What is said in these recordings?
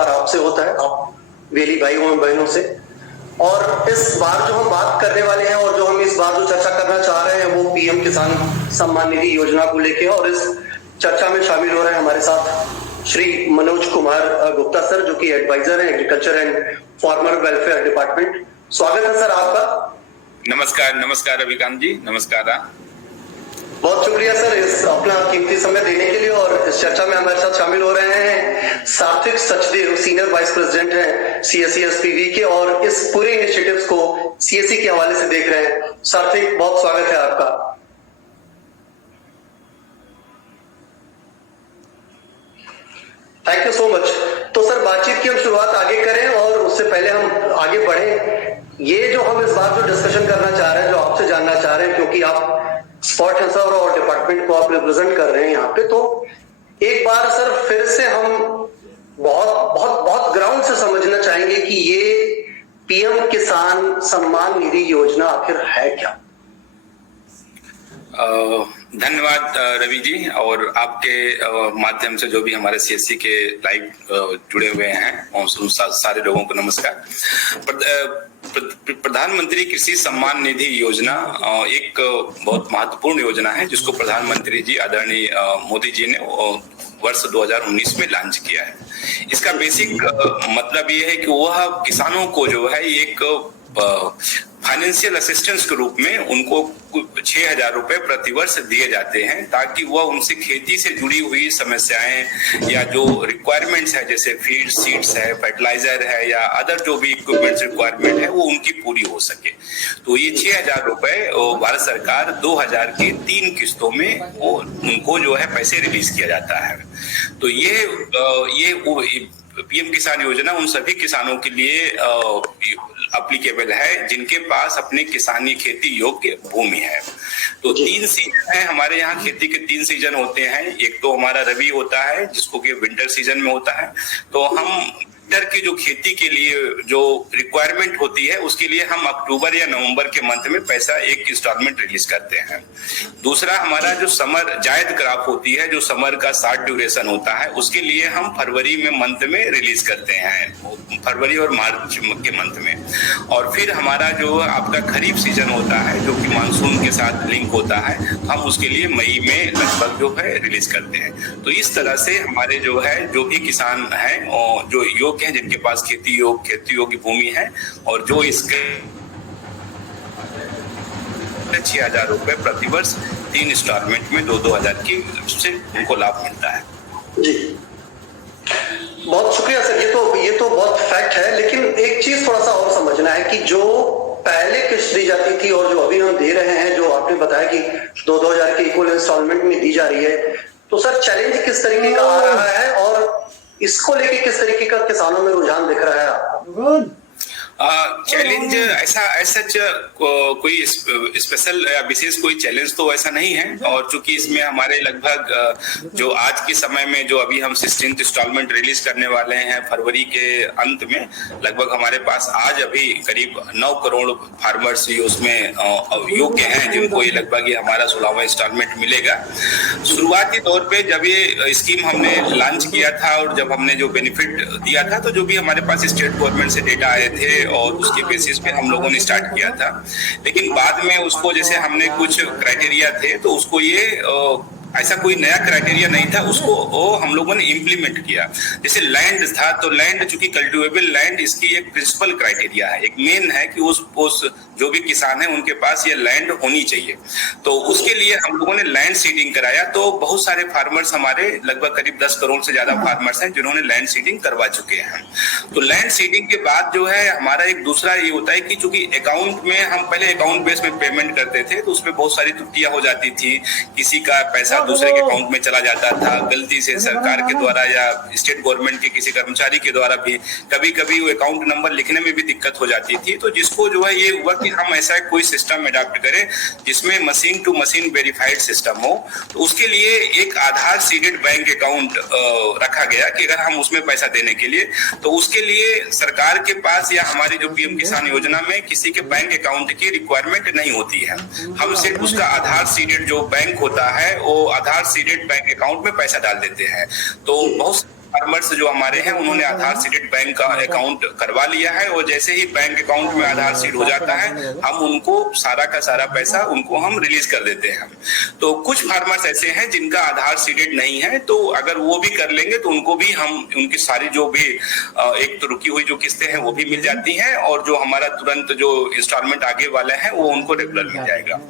आपसे होता है, आप वेली भाइयों और बहनों से। और इस बार जो हम बात करने वाले हैं और जो हम इस बार जो चर्चा करना चाह रहे हैं वो पीएम किसान सम्मान निधि योजना को लेके, और इस चर्चा में शामिल हो रहे हैं हमारे साथ श्री मनोज कुमार गुप्ता सर, जो कि एडवाइजर है agriculture and farmer welfare department. स्वागत है सर आपका। नमस्कार। नमस्कार रविकांत जी, नमस्कार। बहुत शुक्रिया सर इस अपना कीमती समय देने के लिए। और इस चर्चा में हमारे साथ शामिल हो रहे हैं सात्विक सचदेव, सीनियर वाइस प्रेसिडेंट हैं सीएससी एसपीवी के, और इस पूरे इनिशिएटिव्स को सीएससी के हवाले से देख रहे हैं। सात्विक, बहुत स्वागत है आपका। Thank you so much. तो सर बातचीत की हम शुरुआत आगे करें, और उससे पहले हम आगे बढ़े, ये जो हम इस बार जो डिस्कशन करना चाह रहे हैं, जो आपसे जानना चाह रहे हैं, क्योंकि आप स्पॉट है सर और डिपार्टमेंट को आप रिप्रेजेंट कर रहे हैं यहाँ पे, तो एक बार सर फिर से हम बहुत बहुत बहुत ग्राउंड से समझना चाहेंगे कि ये पीएम किसान सम्मान निधि योजना आखिर है क्या। धन्यवाद रवि जी, और आपके माध्यम से जो भी हमारे सीएससी के लाइव जुड़े हुए हैं उन सारे लोगों को नमस्कार। प्रधानमंत्री कृषि सम्मान निधि योजना एक बहुत महत्वपूर्ण योजना है, जिसको प्रधानमंत्री जी आदरणीय मोदी जी ने वर्ष 2019 में लॉन्च किया है। इसका बेसिक मतलब ये है कि वह किसानों को जो है एक फाइनेंशियल असिस्टेंस के रूप में उनको 6,000 रुपए प्रतिवर्ष दिए जाते हैं, ताकि वह उनसे खेती से जुड़ी हुई समस्याएं या जो रिक्वायरमेंट्स है, जैसे फीड, सीड्स है, फर्टिलाइजर है, या अदर जो भी इक्विपमेंट्स रिक्वायरमेंट है, वो उनकी पूरी हो सके। तो ये 6,000 रुपए भारत सरकार 2000 की 3 किस्तों में उनको जो है पैसे रिलीज किया जाता है। तो ये पीएम किसान योजना उन सभी किसानों के लिए एप्लीकेबल है जिनके पास अपने किसानी खेती योग्य भूमि है। तो 3 सीजन है हमारे यहाँ, खेती के 3 सीजन होते हैं। एक तो हमारा रबी होता है, जिसको कि विंटर सीजन में होता है। तो हम विंटर की जो खेती के लिए जो रिक्वायरमेंट होती है, उसके लिए हम अक्टूबर या नवंबर के मंथ में पैसा एक इंस्टॉलमेंट रिलीज करते हैं। दूसरा हमारा जो समर जायद क्रॉप होती है, जो समर का शॉर्ट ड्यूरेशन होता है, उसके लिए हम फरवरी में मंथ में रिलीज करते हैं, फरवरी और मार्च के मंथ में। और फिर हमारा जो आपका खरीफ सीजन होता है, जो कि मानसून के साथ लिंक होता है, हम उसके लिए मई में लगभग जो है रिलीज करते हैं। तो इस तरह से हमारे जो है जो भी किसान हैं और जो योग्य हैं, जिनके पास खेती योग्य भूमि है, और जो इसके 6,000 रुपए प्रतिवर्ष 3 इंस्टॉलमेंट में 2,000 की से उनको लाभ मिलता है। जी बहुत शुक्रिया सर, ये तो बहुत फैक्ट है। लेकिन एक चीज थोड़ा सा और समझना है कि जो पहले किस्त दी जाती थी और जो अभी हम दे रहे हैं, जो आपने बताया कि 2,000 की इक्वल इंस्टॉलमेंट में दी जा रही है, तो सर चैलेंज किस तरीके का आ रहा है और इसको लेके किस तरीके का किसानों में रुझान दिख रहा है आपको? चैलेंज ऐसा कोई स्पेशल या विशेष कोई चैलेंज तो ऐसा नहीं है। और चूंकि इसमें हमारे लगभग जो आज के समय में जो अभी हम 16th इंस्टॉलमेंट रिलीज करने वाले हैं फरवरी के अंत में, लगभग हमारे पास आज अभी करीब 9 करोड़ फार्मर्स उसमें योग्य हैं, जिनको ये लगभग ये हमारा 16वां इंस्टॉलमेंट मिलेगा। शुरुआती तौर पे जब ये स्कीम हमने लॉन्च किया था और जब हमने जो बेनिफिट दिया था, तो जो भी हमारे पास स्टेट गवर्नमेंट से डेटा आए थे और उसके बेसिस पे हम लोगों ने स्टार्ट किया था। लेकिन बाद में उसको जैसे हमने कुछ क्राइटेरिया थे, तो उसको ये ऐसा कोई नया क्राइटेरिया नहीं था, उसको हम लोगों ने इम्प्लीमेंट किया। जैसे लैंड था, तो लैंड चूंकि कल्टिवेबल लैंड इसकी एक प्रिंसिपल क्राइटेरिया है, एक मेन है कि उस जो भी किसान है उनके पास ये लैंड होनी चाहिए। तो उसके लिए हम लोगों ने लैंड सीडिंग कराया। तो बहुत सारे फार्मर्स हमारे लगभग करीब 10 करोड़ से ज्यादा फार्मर्स हैं जिन्होंने लैंड सीडिंग करवा चुके हैं। तो लैंड सीडिंग के बाद जो है हमारा एक दूसरा ये होता है कि चूंकि अकाउंट में हम पहले अकाउंट बेस में पेमेंट करते थे, तो उसमें बहुत सारी त्रुटियां हो जाती थी। किसी का पैसा दूसरे के अकाउंट में चला जाता था, गलती से सरकार के द्वारा या स्टेट गवर्नमेंट के किसी कर्मचारी के द्वारा भी कभी कभी वो अकाउंट नंबर लिखने में भी दिक्कत हो जाती थी। तो जिसको जो है ये हुआ कि हम ऐसा कोई सिस्टम अडॉप्ट करें जिसमें machine to machine verified system हो। तो उसके लिए एक आधार सीडेड बैंक अकाउंट रखा गया कि अगर हम उसमें पैसा देने के लिए, तो उसके लिए सरकार के पास या हमारी जो पीएम किसान योजना में किसी के बैंक अकाउंट की रिक्वायरमेंट नहीं होती है। हम सिर्फ उसका आधार सीडेड जो बैंक होता है, वो आधार सीडेड बैंक अकाउंट में पैसा डाल देते हैं। तो बहुत फार्मर्स जो हमारे हैं उन्होंने आधार सीडेड बैंक का अकाउंट करवा लिया है, और जैसे ही बैंक अकाउंट में आधार सीड हो जाता है हम उनको सारा का सारा पैसा उनको हम रिलीज कर देते हैं। तो कुछ फार्मर्स ऐसे हैं जिनका आधार सीडेड नहीं है, तो अगर वो भी कर लेंगे तो उनको भी हम उनकी सारी जो भी एक तो रुकी हुई जो किस्तें हैं वो भी मिल जाती हैं, और जो हमारा तुरंत जो इंस्टॉलमेंट आगे वाला है वो उनको रेगुलर मिल जाएगा।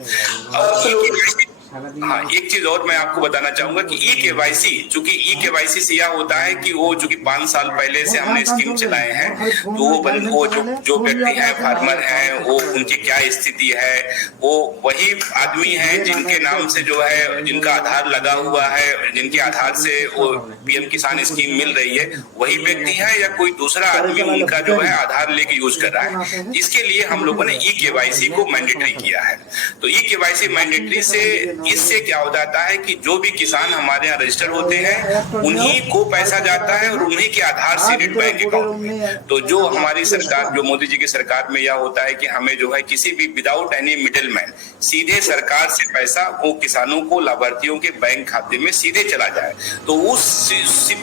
हाँ, एक चीज और मैं आपको बताना चाहूंगा कि ई-केवाईसी, चूंकि ई-केवाईसी से यह होता है कि वो चूंकि 5 साल पहले से हमने स्कीम चलाए हैं, तो वो जो व्यक्ति है, फार्मर है, वो उनकी क्या स्थिति है, वो वही आदमी है जिनके नाम से जो है, जिनका आधार लगा हुआ है, जिनके आधार से वो पीएम किसान स्कीम मिल रही है, वही व्यक्ति है या कोई दूसरा आदमी उनका जो है आधार लेके यूज कर रहा है। इसके लिए हम लोगों ने ई-केवाईसी को मैंडेटरी किया है। तो ई-केवाईसी मैंडेटरी से इससे क्या हो जाता है कि जो भी किसान हमारे यहाँ रजिस्टर होते हैं उन्हीं को पैसा जाता है और उन्हीं के आधार सीडेड बैंक अकाउंट में। तो जो हमारी सरकार, जो मोदी जी की सरकार में यह होता है कि हमें जो है किसी भी विदाउट एनी मिडिलमैन सीधे सरकार से पैसा वो किसानों को, लाभार्थियों के बैंक खाते में सीधे चला जाए, तो उस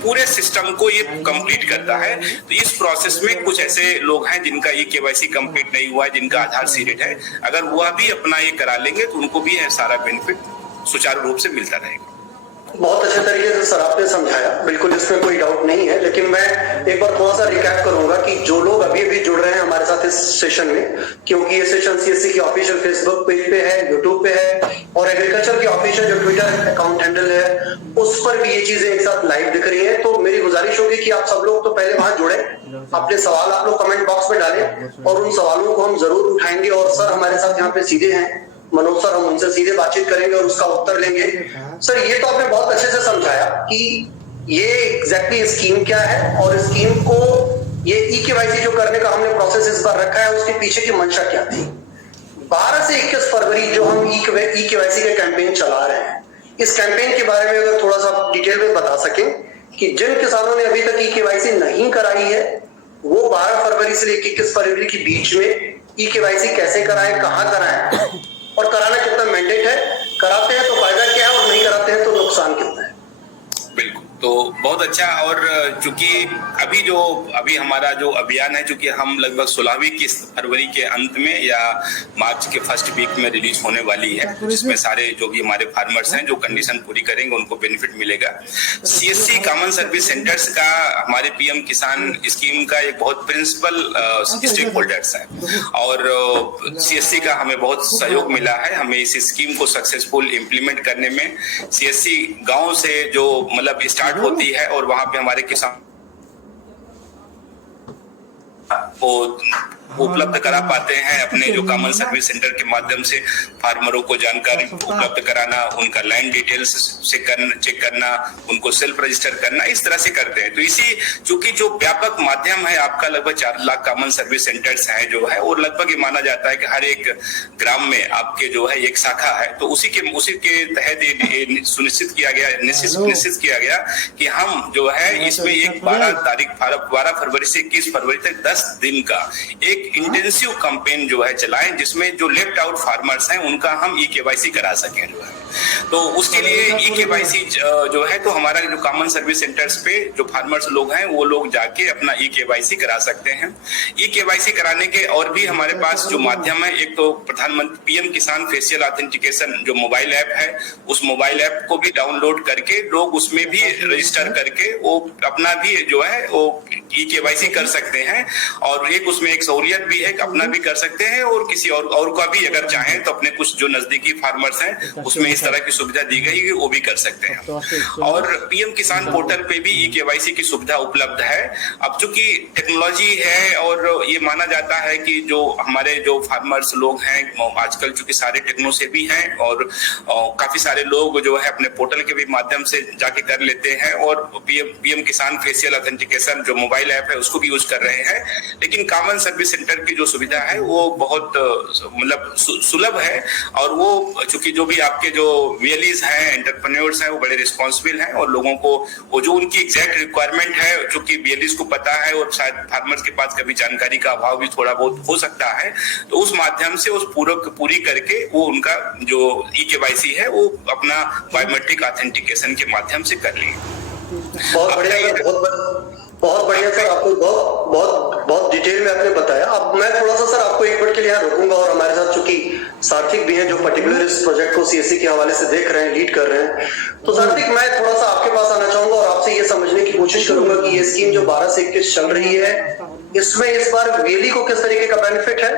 पूरे सिस्टम को ये कंप्लीट करता है। तो इस प्रोसेस में कुछ ऐसे लोग हैं जिनका ई-केवाईसी कंप्लीट नहीं हुआ है, जिनका आधार सीडेड है, अगर वह भी अपना ये करा लेंगे तो उनको भी सारा बेनिफिट सुचारू रूप से मिलता रहेगा। बहुत अच्छे तरीके से सर आपने समझाया, बिल्कुल इसमें कोई डाउट नहीं है। लेकिन मैं एक बार थोड़ा सा रिकैप करूंगा कि जो लोग अभी भी जुड़ रहे हैं हमारे साथ इस सेशन में, क्योंकि ये सेशन सीएससी की ऑफिशियल फेसबुक पेज पे है, यूट्यूब पे है, और एग्रीकल्चर की ऑफिशियल जो ट्विटर अकाउंट हैंडल है उस पर भी ये चीजें एक साथ लाइव दिख रही है। तो मेरी गुजारिश होगी कि आप सब लोग तो पहले वहां जुड़े, अपने सवाल आप लोग कमेंट बॉक्स में डालें और उन सवालों को हम जरूर उठाएंगे। और सर हमारे साथ यहाँ पे सीधे हैं मनोज सर, हम उनसे सीधे बातचीत करेंगे और उसका उत्तर लेंगे। सर ये तो आपने बहुत अच्छे से समझाया कि ये एग्जैक्टली स्कीम क्या है और स्कीम को ये ई-केवाईसी जो करने का हमने प्रोसेस इस बार रखा है उसके पीछे की मंशा क्या थी। 12 से 21 फरवरी जो हम ई-केवाईसी का कैंपेन चला रहे हैं, इस कैंपेन के बारे में अगर थोड़ा सा डिटेल में बता सकें कि जिन किसानों ने अभी तक ई-केवाईसी नहीं कराई है वो 12 फरवरी से लेकर 21 फरवरी के बीच में ई-केवाईसी कैसे कराएं, कहाँ कराएं और कराना कितना मैंडेट है, कराते हैं तो फायदा क्या है और नहीं कराते हैं तो नुकसान कितना है। बिल्कुल, तो बहुत अच्छा। और चूंकि अभी हमारा जो अभियान है, चूंकि हम लगभग 16वीं किस्त फरवरी के अंत में या मार्च के फर्स्ट वीक में रिलीज होने वाली है, जिसमें सारे जो भी हमारे फार्मर्स हैं जो कंडीशन पूरी करेंगे उनको बेनिफिट मिलेगा। सीएससी कॉमन सर्विस सेंटर्स का हमारे पीएम किसान स्कीम का एक बहुत प्रिंसिपल स्टेक होल्डर्स है, और सीएससी का हमें बहुत सहयोग मिला है हमें इस स्कीम को सक्सेसफुल इम्प्लीमेंट करने में। सीएससी गाँव से जो मतलब स्टार्ट होती है और वहां पे हमारे किसान को उपलब्ध करा पाते हैं अपने जो कॉमन सर्विस सेंटर के माध्यम से फार्मरों को जानकारी उपलब्ध कराना, उनका लैंड डिटेल्स से चेक करना, उनको सेल्फ रजिस्टर करना, इस तरह से करते हैं। तो इसी चूंकि जो व्यापक माध्यम है आपका, लगभग 4 लाख कॉमन सर्विस सेंटर्स हैं जो है, और लगभग ये माना जाता है कि हर एक ग्राम में आपके जो है एक शाखा है। तो उसी के तहत सुनिश्चित किया गया कि हम जो है इसमें एक 12 फरवरी से 21 फरवरी तक 10 दिन का एक इंटेंसिव कैंपेन जो है चलाएं, जिसमें जो लेफ्ट आउट फार्मर्स हैं उनका हम ई-केवाईसी करा सकें जो है। तो उसके लिए ई-केवाईसी जो है, तो हमारा जो कॉमन सर्विस सेंटर्स पे जो फार्मर्स लोग हैं वो लोग जाके अपना ई-केवाईसी करा सकते हैं। ई-केवाईसी कराने के और भी हमारे पास जो माध्यम है, एक तो प्रधानमंत्री पीएम किसान फेशियल ऑथेंटिकेशन जो मोबाइल ऐप है, उस मोबाइल ऐप को भी डाउनलोड करके लोग उसमें भी रजिस्टर करके वो अपना भी जो है वो ई-केवाईसी कर सकते हैं। और एक उसमें एक सहूलियत भी है, अपना भी कर सकते हैं और किसी और का भी अगर चाहें तो अपने कुछ जो नजदीकी फार्मर्स हैं उसमें इस तरह की सुविधा दी गई है, वो भी कर सकते हैं। और पीएम किसान पोर्टल पे भी ई-केवाईसी की सुविधा उपलब्ध है। अब चूंकि टेक्नोलॉजी है और ये माना जाता है कि जो हमारे जो फार्मर्स लोग हैं आजकल चूंकि सारे टेक्नो से भी हैं और काफी सारे लोग जो है अपने पोर्टल के भी माध्यम से जाके कर लेते हैं, और पीएम किसान फेशियल ऑथेंटिकेशन जो मोबाइल ऐप है उसको भी यूज कर रहे हैं। लेकिन कॉमन सर्विस सेंटर की जो सुविधा है वो बहुत मतलब सुलभ है, और वो चूंकि जो भी आपके जो वीएलईज हैं, एंटरप्रेन्योर्स हैं, वो बड़े रिस्पॉन्सिबल हैं और लोगों को वो जो उनकी एग्जैक्ट रिक्वायरमेंट है, चूंकि वीएलईज को पता है और शायद फार्मर्स के पास कभी जानकारी का अभाव भी थोड़ा बहुत हो सकता है, तो उस माध्यम से उस पूरी करके वो उनका जो ई-केवाईसी है वो अपना बायोमेट्रिक ऑथेंटिकेशन के माध्यम से कर ली। बहुत बढ़िया सर, बहुत बढ़िया सर, आपको बहुत बहुत बहुत डिटेल में आपने बताया। अब मैं थोड़ा सा सर आपको एक मिनट के लिए यहाँ रोकूंगा, और हमारे साथ चूंकि सार्थिक भी हैं जो पर्टिकुलर इस प्रोजेक्ट को सीएससी के हवाले से देख रहे हैं, लीड कर रहे हैं। तो सार्थिक, मैं थोड़ा सा आपके पास आना चाहूंगा और आपसे ये समझने की कोशिश करूंगा कि ये स्कीम जो 12 से 21 चल रही है, इसमें इस बार वीएलई को किस तरीके का बेनिफिट है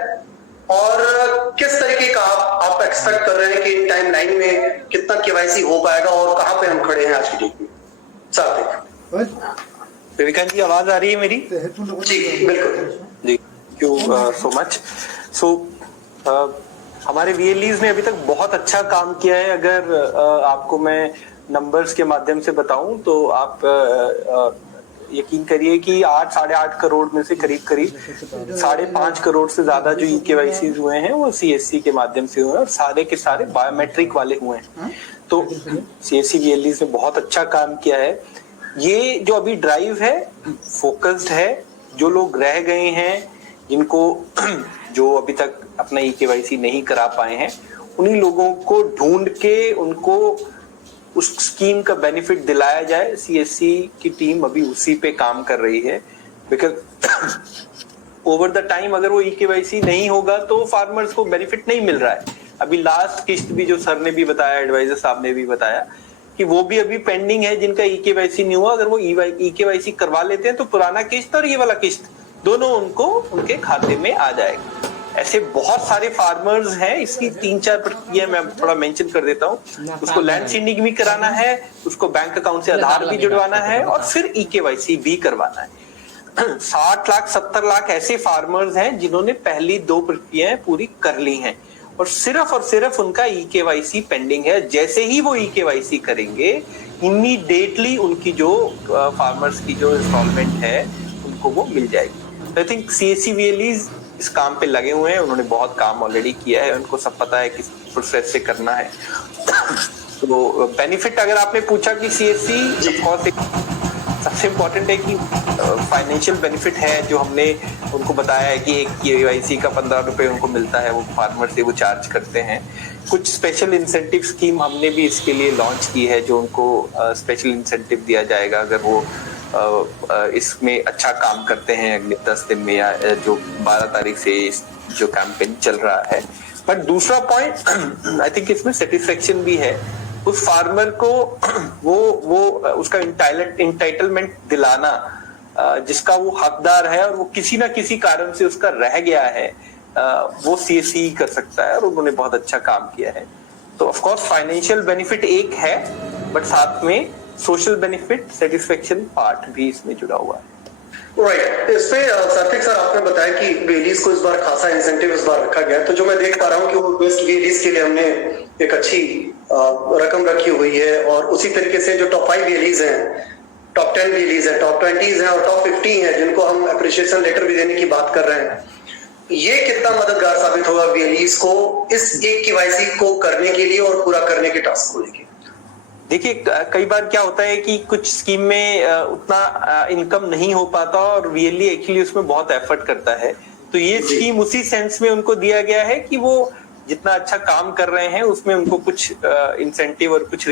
और किस तरीके का आप एक्सपेक्ट कर रहे हैं कि इन टाइम लाइन में कितना केवाईसी हो पाएगा और कहां पे हम खड़े हैं आज की डेट में? सार्थिक। विवेकानंद जी, आवाज आ रही है मेरी? जी बिल्कुल जी, थैंक यू सो मच। सो हमारे वीएलईज ने अभी तक बहुत अच्छा काम किया है। अगर आपको मैं नंबर्स के माध्यम से बताऊं तो आप यकीन करिए कि 8-8.5 करोड़ में से करीब 5.5 करोड़ से ज्यादा जो ई-केवाईसी हुए हैं वो सीएससी के माध्यम से हुए हैं, और सारे के सारे बायोमेट्रिक वाले हुए हैं। तो सीएससी वीएलईज ने बहुत अच्छा काम किया है। ये जो अभी ड्राइव है फोकस्ड है। जो लोग रह गए हैं, जिनको जो अभी तक अपना ई-केवाईसी नहीं करा पाए हैं, उन्हीं लोगों को ढूंढ के उनको उस स्कीम का बेनिफिट दिलाया जाए। सीएससी की टीम अभी उसी पे काम कर रही है, बिकॉज ओवर द टाइम अगर वो ई-केवाईसी नहीं होगा तो फार्मर्स को बेनिफिट नहीं मिल रहा है। अभी लास्ट किस्त भी जो सर ने भी बताया, एडवाइजर साहब ने भी बताया कि वो भी अभी पेंडिंग है, जिनका ई-केवाईसी नहीं हुआ। अगर वो ई-केवाईसी करवा लेते हैं तो पुराना किस्त और ये वाला किस्त दोनों उनको उनके खाते में आ जाएगा। ऐसे बहुत सारे फार्मर्स हैं। इसकी 3-4 प्रक्रिया मैं थोड़ा मेंशन कर देता हूँ। उसको लैंड सीडिंग भी कराना है, उसको बैंक अकाउंट से आधार भी जुड़वाना है और फिर ई-केवाईसी भी करवाना है। 60 लाख 70 लाख ऐसे फार्मर्स हैं जिन्होंने पहली 2 प्रक्रियाएं पूरी कर ली हैं और सिर्फ उनका ई-केवाईसी पेंडिंग है। जैसे ही वो ई-केवाईसी करेंगे, इमीडिएटली उनकी जो फार्मर्स की जो इंस्टॉलमेंट है उनको वो मिल जाएगी। आई थिंक सीएससी वीएलईज इस काम पे लगे हुए हैं। उन्होंने बहुत काम ऑलरेडी किया है, उनको सब पता है किस प्रोसेस से करना है। तो बेनिफिट अगर आपने पूछा कि सीएससी सबसे इम्पोर्टेंट है कि फाइनेंशियल बेनिफिट है, जो हमने उनको बताया है कि एक केवाईसी का 15 रुपए उनको मिलता है, वो फार्मर से वो चार्ज करते हैं। कुछ स्पेशल इंसेंटिव स्कीम हमने भी इसके लिए लॉन्च की है, जो उनको स्पेशल इंसेंटिव दिया जाएगा अगर वो इसमें अच्छा काम करते हैं अगले 10 दिन में, या जो 12 तारीख से जो कैंपेन चल रहा है। बट दूसरा पॉइंट आई थिंक इसमें सेटिस्फेक्शन भी है उस फार्मर को, वो उसका इंटाइटलमेंट दिलाना, जिसका वो हकदार है और वो किसी ना किसी कारण से उसका रह गया है, वो सीएससी कर सकता है और उन्होंने बहुत अच्छा काम किया है। तो ऑफ कोर्स फाइनेंशियल बेनिफिट एक है, बट साथ में सोशल बेनिफिट, सेटिस्फेक्शन पार्ट भी इसमें जुड़ा हुआ है। राइट। इस पे सार्थिक सर, आपने बताया कि वीएलईज को इस बार खासा इंसेंटिव इस बार रखा गया है। तो जो मैं देख पा रहा हूँ कि वो बेस्ट वीएलईज के लिए हमने एक अच्छी रकम रखी हुई है, और उसी तरीके से जो टॉप 5 वीएलईज हैं, टॉप 10 वीएलईज हैं, टॉप 20 हैं और टॉप 50 हैं, जिनको हम अप्रिशिएशन लेटर भी देने की बात कर रहे हैं, ये कितना मददगार साबित होगा वीएलईज को इस एक केवाईसी को करने के लिए और पूरा करने के टास्क को लेकर? देखिए, कई बार क्या होता है कि कुछ स्कीम में उतना इनकम नहीं हो पाता और वीएलई एक्चुअली उसमें बहुत एफर्ट करता है। तो ये स्कीम उसी सेंस में उनको दिया गया है कि वो जितना अच्छा काम कर रहे हैं उसमें उनको कुछ इंसेंटिव और कुछ